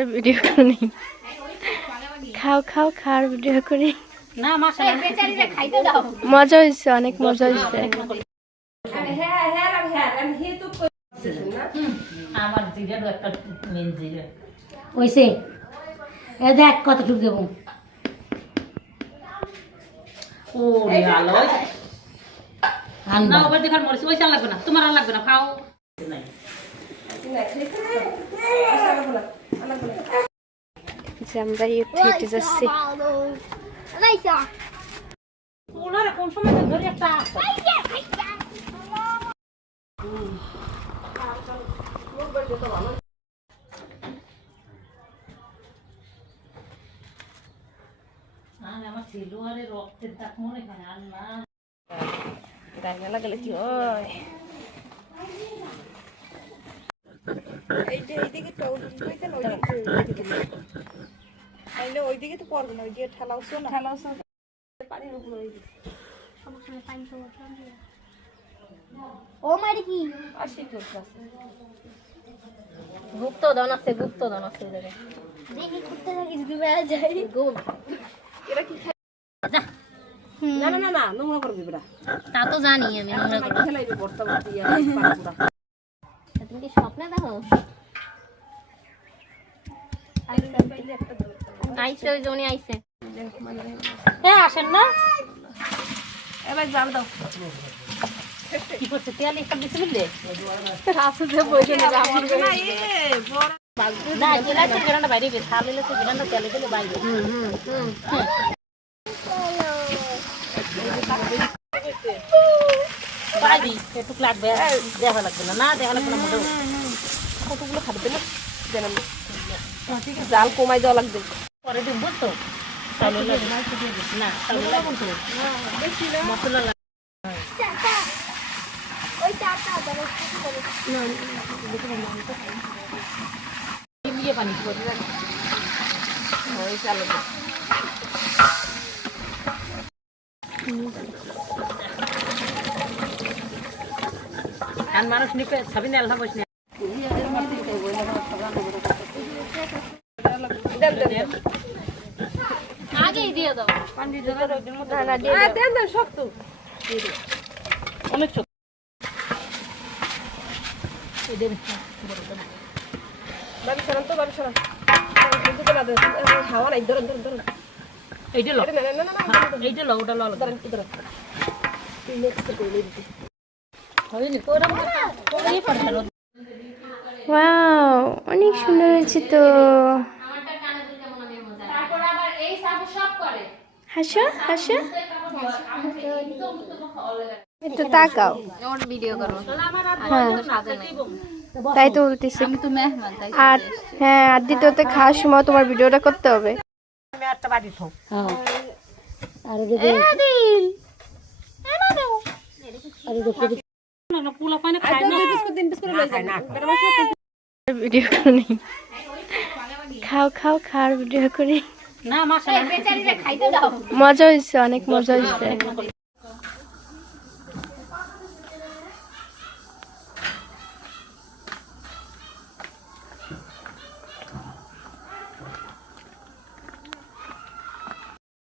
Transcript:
video করি খাও খাও খাওয়ার ভিডিও করি না মাশাআল্লাহ বেচারিরে খাইতে দাও মজা হইছে অনেক মজা হইছে আমার জিরার একটা মেন জিরা ওইছে এ দেখ কতটুকু দেব ও রে আলো না ওবার দেখার মরিস ওই চাল লাগবে না তোমার আর লাগবে না খাও আমরা হেঁটে যাচ্ছি ওনারা কোন সময় ধরে একটা আমার সিলুয়ারে রক্তের দাগ মনে হয় আল্লাহ গায়ে লাগালে কি হয় এইদিকে তো ওইদিকে তো পড়বে না ওইদিকে ঠেলাওছো না ঠেলাওছো পানির উপর ওইদিকে সমস্যা পানি সমস্যা ও মারি কি আসি তো গুপ্তধন আছে দেখি করতে থাকি যদি বেড়া যাই এরা কি খায় না না না না নোংরা করবি বেটা তা তো জানি আমি নোংরা করব খেলাইবে বর্তমান দিয়া পাকুড়া তুমি কি স্বপ্নে দেখো আইছে ওই জনি আইছে হ্যাঁ আসেন না এবার জাল দাও কি করছে তেল একটা বেশি বুঝলে আছে যে বইতে না না এ বড় না তেল আছে বেরান্ডা বাইরে বের থাল দিলে তো বেরান্ডা তেলে দিলে বাইরে বাইরে একটু লাগবে দেখা লাগবে না দেখা লাগবে না মোটেও কতগুলো খাবে দিলে জানেন জাল কমাই দেওয়া লাগবে পরে দিন বুঝতো চালু লাগবে না চালু লাগবে তো মশলা লাগবে ওই চাটা দাও দিয়ে পানি করে ওই চালু আর মানুষ নিপে সবই নেল হবে না আগেই দিয়ে দাও দেন দেন শক্ত অনেক ছোট বাবি সরান তো বাবি সরান হাওয়া নাই ধরেন ধরেন ধরেন এইটা লো না না না এইটা লো ওটা লো ধরেন ধরেন হয়নি কোরম এই পড়ছে ওয়াও অনেক সুন্দর হয়েছে তো হাসো হাসো একটু তাকাও ভিডিও করো হ্যাঁ তাই তো বলতেছি আর হ্যাঁ আর দ্বিতীয়তে খাওয়ার সময় তোমার ভিডিওটা করতে হবে আমি একটা বাড়ি থাও হ্যাঁ আর না পুলা পানি খায় না বিস্কুট দিন বিস্কুট লই যান ভিডিও করি খাও খাও খাওয়ার ভিডিও করি না মাশাআল্লাহ বেচারিরে খাইতে দাও মজা হইছে অনেক মজা হইছে